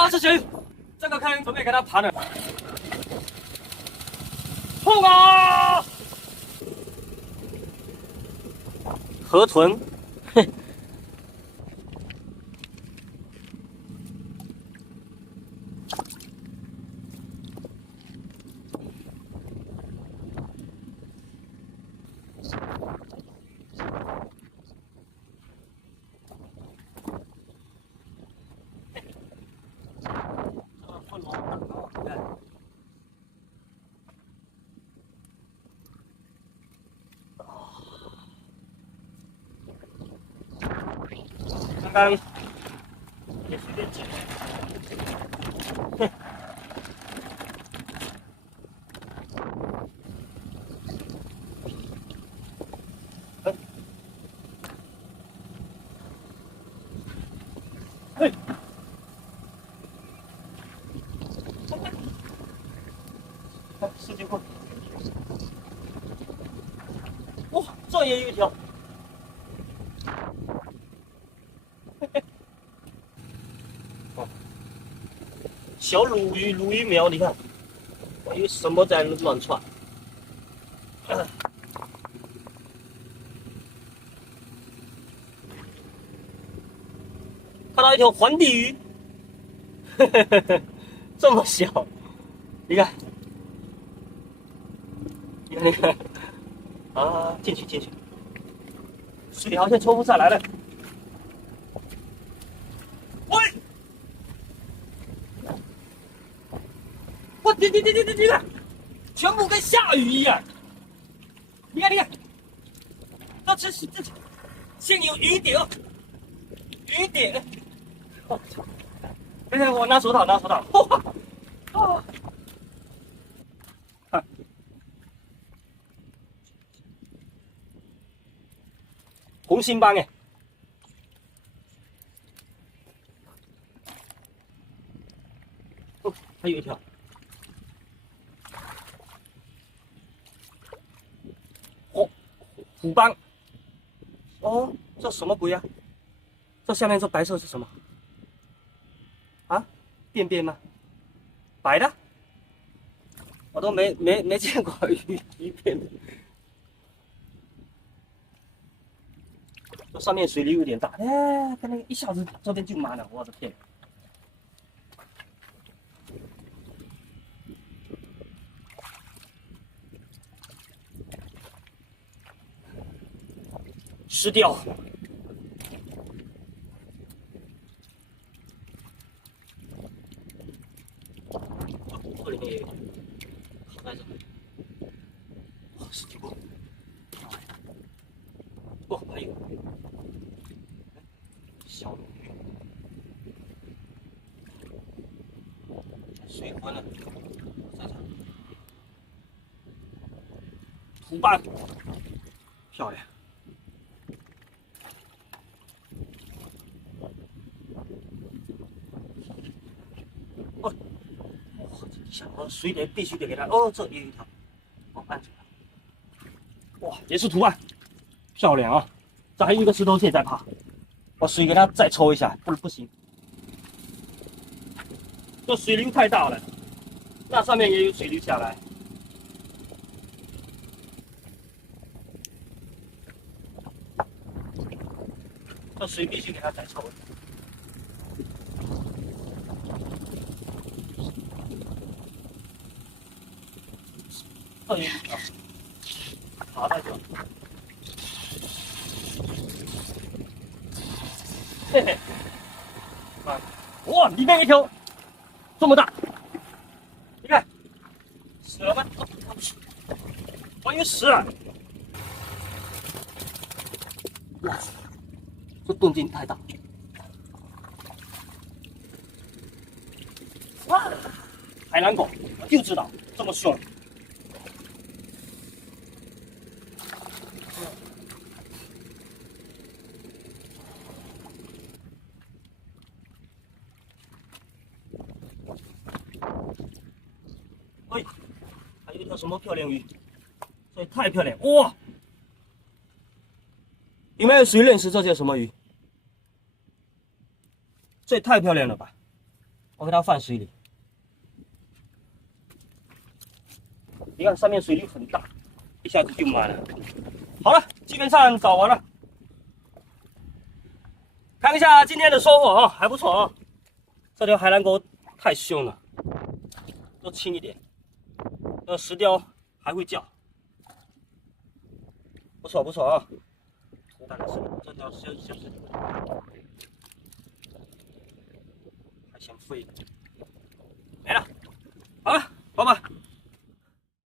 啊，这谁？这个坑准备给它盘了。冲啊！河豚，嘿。刚刚也是点紧，哼。嘿，世界棍，哇，这也有一条。小鲈鱼，鲈鱼苗，你看，我以为什么在乱窜。看到一条环地鱼，这么小，你看，你看，啊，进去，水好像抽不下来了。喂！我你看，全部跟下雨一样。你看，这先有雨点，雨点。等等，我拿手套。哇！看，红心斑哎。哦，还有一条。虎斑。哦，这什么鬼啊？这下面这白色是什么？啊，便便吗？白的？我都没见过鱼便的。这上面水流有点大，哎，看那个一下子这边就满了，我的天！湿掉。这里面也有，好在这。哇，世界棍！哦，还有小鲈鱼，水昏了，在这。土斑，漂亮。哦，哇，这底下水得必须得给它。哦，这也有一条，哦，按住了。哇，也是图案，漂亮啊！这还有一个石头蟹在爬，我水给它再抽一下，不行，这水流太大了，那上面也有水流下来。这水必须给它再抽。这有一条，爬在这。嘿嘿，啊，哇，里面一条这么大，你看，蛇吗？我有屎！哇，这动静太大。哇，海南狗，我就知道这么凶。哎，还有一条什么漂亮鱼？这也太漂亮哇！有没有谁认识这叫什么鱼？这也太漂亮了吧！我给它放水里。你看上面水流很大，一下子就满了。好了，基本上找完了。看一下今天的收获啊，还不错啊。这条海南狗太凶了，多轻一点。石雕还会叫，不错不错啊。图大概是这条小石雕，还想飞，没了。好了，宝宝，